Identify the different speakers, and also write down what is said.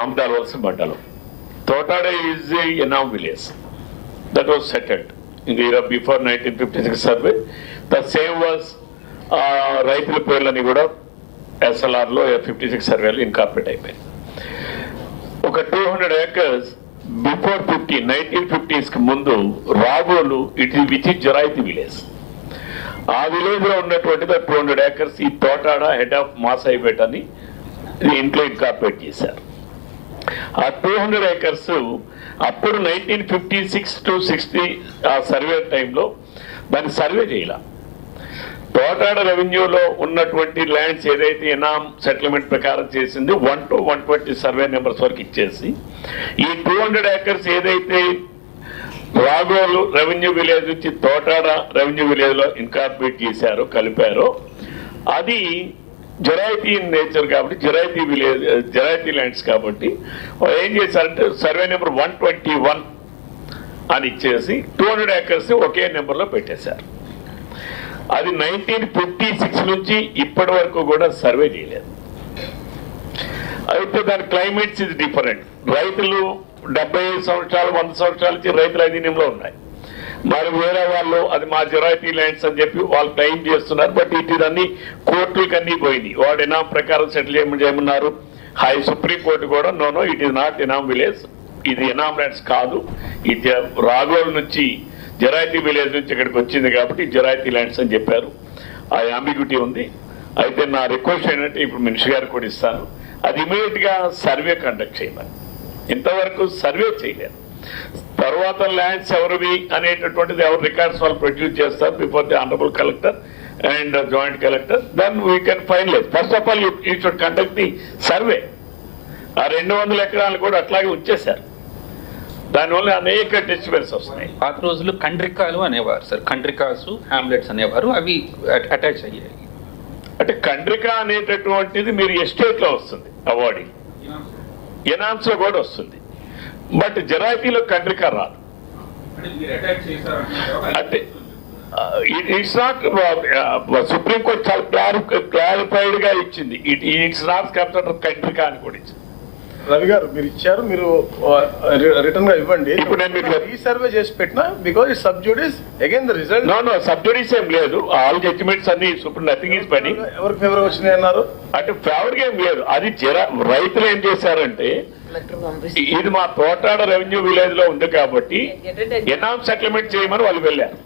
Speaker 1: ఆమ్దాల్ వలస మండలం Thotada is inam village that was settled in the year before nineteen fifty six survey the same was రైతుల పేర్లని కూడా ఎస్ఎల్ఆర్లో ఫిఫ్టీ సిక్స్ సర్వేలు ఇన్కార్పొరేట్ అయిపోయింది. ఒక two hundred acres before fifty nineteen ఫిఫ్టీస్కి ముందు రాగోలు ఇట్ విచ్ ఇస్ జొరాయితీ విలేజ్ ఆ విలేజ్లో ఉన్నటువంటిది టూ హండ్రెడ్ ఏకర్స్ ఈ తోటాడ హెడ్ ఆఫ్ మాసాయిపేట అని ఇంట్లో ఇన్కార్పొరేట్ చేశారు. ఆ టూ హండ్రెడ్ ఏకర్స్ అప్పుడు nineteen fifty six to sixty ఆ సర్వే టైంలో దాన్ని సర్వే చేయాల. తోటాడ రెవెన్యూలో ఉన్నటువంటి ల్యాండ్స్ ఏదైతే ఇనామ్ సెటిల్మెంట్ ప్రకారం చేసింది one to one twenty survey numbers వరకు ఇచ్చేసి ఈ టూ హండ్రెడ్ ఏకర్స్ ఏదైతే రాగోలు రెవెన్యూ విలేజ్ నుంచి తోటాడ రెవెన్యూ విలేజ్లో ఇన్కార్పొరేట్ చేశారో కలిపారో అది జొరాయితీ ఇన్ నేచర్ కాబట్టి జొరాయితీ విలేజ్ జొరాయితీ ల్యాండ్స్ కాబట్టి ఏం చేశారంటే survey number one twenty one అని ఇచ్చేసి టూ హండ్రెడ్ ఏకర్స్ ఒకే నెంబర్లో పెట్టేశారు. అది నైన్టీన్ ఫిఫ్టీ సిక్స్ నుంచి ఇప్పటి వరకు కూడా సర్వే చేయలేదు. అయితే దాని క్లైమేట్స్ ఇది డిఫరెంట్. రైతులు డెబ్బై సంవత్సరాలు వంద సంవత్సరాల నుంచి రైతుల అధీనంలో ఉన్నాయి. మరి వేరే వాళ్ళు అది మా జెరాయిటీ ల్యాండ్స్ అని చెప్పి వాళ్ళు క్లెయిమ్ చేస్తున్నారు. బట్ ఇటు కోర్టులకు అన్ని పోయింది వాడు ఇనాం ప్రకారం సెటిల్ చేయమన్నారు. హై సుప్రీం కోర్టు కూడా no no it is not inam village ఇది ఇనాం ల్యాండ్స్ కాదు. ఇది రాఘోల్ నుంచి జొరాయితీ విలేజ్ నుంచి ఇక్కడికి వచ్చింది కాబట్టి జెరాయిటీ ల్యాండ్స్ అని చెప్పారు. ఆ అంబిగ్యూటీ ఉంది. అయితే నా రిక్వెస్ట్ ఏంటంటే ఇప్పుడు మినిషి గారు కూడా ఇస్తాను. అది ఇమీడియట్గా సర్వే కండక్ట్ చేయమని ఇంతవరకు సర్వే చేయలేదు. తర్వాత ల్యాండ్స్ ఎవరివి అనేటటువంటిది ఎవరు రికార్డ్స్ వాళ్ళు ప్రొడ్యూస్ చేస్తారు before the honourable collector and joint collector. Then we can finalise. First of all you should conduct the survey. ఆ రెండు వందల ఎకరాలు కూడా అట్లాగే ఉంచేశారు. దానివల్ల అనేక డిస్టర్బెన్స్ వస్తున్నాయి.
Speaker 2: పాత రోజులు కండ్రికాలు అనేవారు సార్. కండ్రికాస్ హ్యామ్లెట్స్ అనేవారు. అవి అటాచ్ అయ్యాయి.
Speaker 1: అంటే కండ్రిక అనేటటువంటిది మీరు ఎస్టేట్లో వస్తుంది అవార్డింగ్ ఎనామ్స్లో కూడా వస్తుంది. బట్ జరాయితీలో కండ్రిక రాదు. అంటే ఇట్స్ నాట్ సుప్రీం కోర్ట్ చాలా క్లారి క్లారిఫైడ్గా ఇచ్చింది. ఇట్ ఇట్స్ నాట్ కన్సిడర్ కండ్రిక అని కూడా ఇచ్చింది.
Speaker 3: రవి గారు మీరు ఇచ్చారు మీరు రిటర్న్గా ఇవ్వండి.
Speaker 1: ఇప్పుడు నేను మీకు-
Speaker 3: ఈ సర్వే చేసి పెట్టినా బికాస్ ఈ sub judice again the result
Speaker 1: no no ఏం లేదు. ఆల్ జడ్జిమెంట్స్ అన్ని ఇప్పుడు నథింగ్ ఈస్ పెండింగ్
Speaker 3: ఎవరికి ఫేవర్ వచ్చినాయి అన్నారు?
Speaker 1: అంటే ఫేవర్ ఏం లేదు. అది జర రైతులు ఏం చేశారంటే ఇది మా తోటాడ రెవెన్యూ విలేజ్లో ఉంది కాబట్టి ఎనామ్ సెటిల్మెంట్ చేయమని వాళ్ళు వెళ్ళారు.